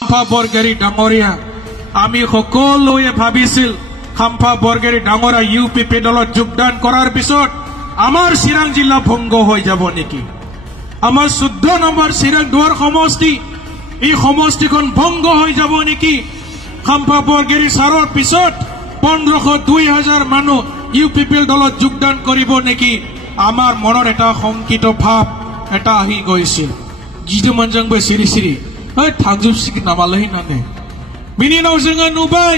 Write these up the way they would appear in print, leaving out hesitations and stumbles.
খাম্পা বৰগেৰী ডাঙৰীয়া আমি সকলোৱে ভাবিছিল খাম্পা বৰগেৰী ডাঙৰীয়া ইউপিপি দলত যোগদান কৰাৰ পিছত আমাৰ চিৰাং জিলা ভংগ হৈ যাব নেকি আমাৰ 14 নম্বৰ চিৰাং দুৱাৰ সমষ্টি এই সমষ্টিখন ভংগ হৈ যাব নেকি খাম্পা বৰগেৰী সাৰৰ পিছত 1500-2000 মানুহ ইউপিপি দলত যোগদান কৰিব নেকি আমাৰ মনৰ এটা সংকিত ভাৱ এটা আহি গৈছিল যিটো মনজংবে সিৰি সিৰি হয় থাকজুবসিক নামালেহি নানে বিনিনাও जोङो नुबाय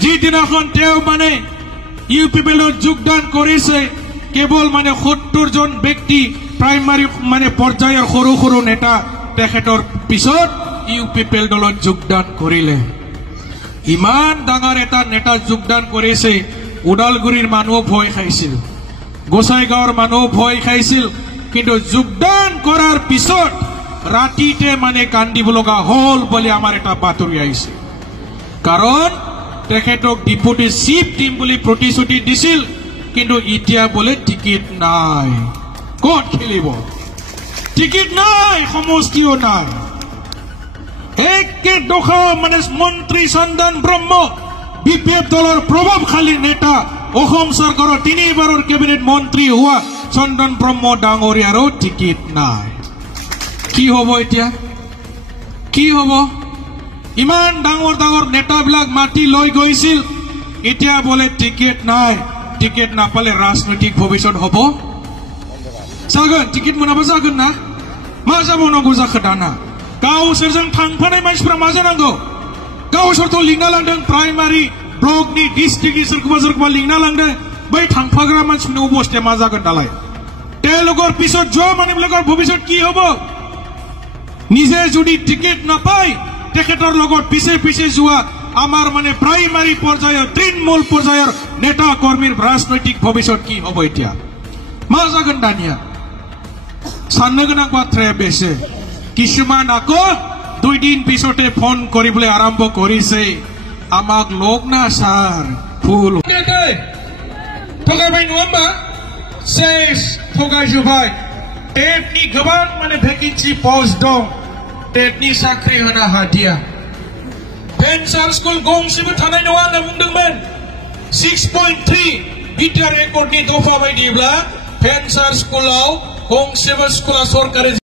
যি দিনাখন তেও মানে ইউপিপি দলত যোগদান কৰিছে কেৱল মানে 70 জন ব্যক্তি প্ৰাইমাৰী মানে পৰ্যায়ৰ সৰু সৰু নেতা তেখেতৰ পিছত ইউপিপি দলত যোগদান কৰিলে ইমান ডাঙৰ এটা নেতা যোগদান কৰিছে উদালগুৰিৰ মানুহ ভয় খাইছিল গোসাইগাঁৱৰ মানুহ ভয় খাইছিল কিন্তু যোগদান কৰাৰ পিছত ৰাতিতে মানে কান্দিব লগা হল বুলি আমাৰ এটা বাতৰি আহিছে কাৰণ তেখেতক ডিপুটি চিফ টিম বুলি প্ৰতিশ্ৰুতি দিছিল কিন্তু এতিয়া বলে টিকেট নাই ক'ত খেলিব টিকেট নাই সমষ্টিও নাই একে দখা মানে মন্ত্ৰী চন্দন ব্ৰহ্ম বিপিএফ দলৰ প্ৰভাৱশালী নেতা অসম চৰকাৰৰ 3বাৰৰ কেবিনেট মন্ত্ৰী হোৱা চন্দন ব্ৰহ্ম ডাঙৰীয়াৰো টিকেট নাই কি হ'ব এতিয়া কি হ'ব ইমান ডাঙৰ ডাঙৰ নেতাবিলাক মাটি লৈ গৈছিল এতিয়া বলে টিকেট নাই টিকেট নাপালে ৰাজনৈতিক ভৱিষ্যত হ'ব जागोन टिकेट मोनाबा जागोन ना मा जाबावनांगौ जाखो दाना गावसोरजों थांफानाय मानसिफ्रा मा जानांगौ गावसोरथ' लिंना लांदों प्राइमारि ब्लकनि डिस्ट्रिक्टनि सोरखौबा लिंना लांदों बै थांफाग्रा मानसिफोरनि अबस्थाया मा जागोन दालाय তেওঁলোকৰ পিছত যোৱা মানুহবিলাকৰ ভৱিষ্যত কি হ'ব নিজে যদি টিকেট নাপায় তেখেতৰ লগত পিছে পিছে যোৱা আমাৰ মানে প্ৰাইমাৰি পৰ্যায়ৰ তৃণমূল পৰ্যায়ৰ নেতা কৰ্মীৰ ৰাজনৈতিক ভৱিষ্যত কি হ'ব এতিয়া मा जागोन दानिया साननो गोनां बाथ्राया बेसे किसुमान आको 2 दिन पिछते फोन কৰিবলৈ आरम्भ কৰিছে আমাক লগ না সার ফুল थगायबाय नङा होमबा सेस थगायजोबबाय टेटनि गोबां माने भेकेन्सि पस्ट दं टेटनि साख्रि होनो हादिया भेन्सार स्कुल गंसेबो थानाय नङा होनना बुंदोंमोन 6.3 बिटिआर रेकर्डनि दफा बायदिब्ला भेन्सार स्कुलाव गंसेबो स्कुला सरकारि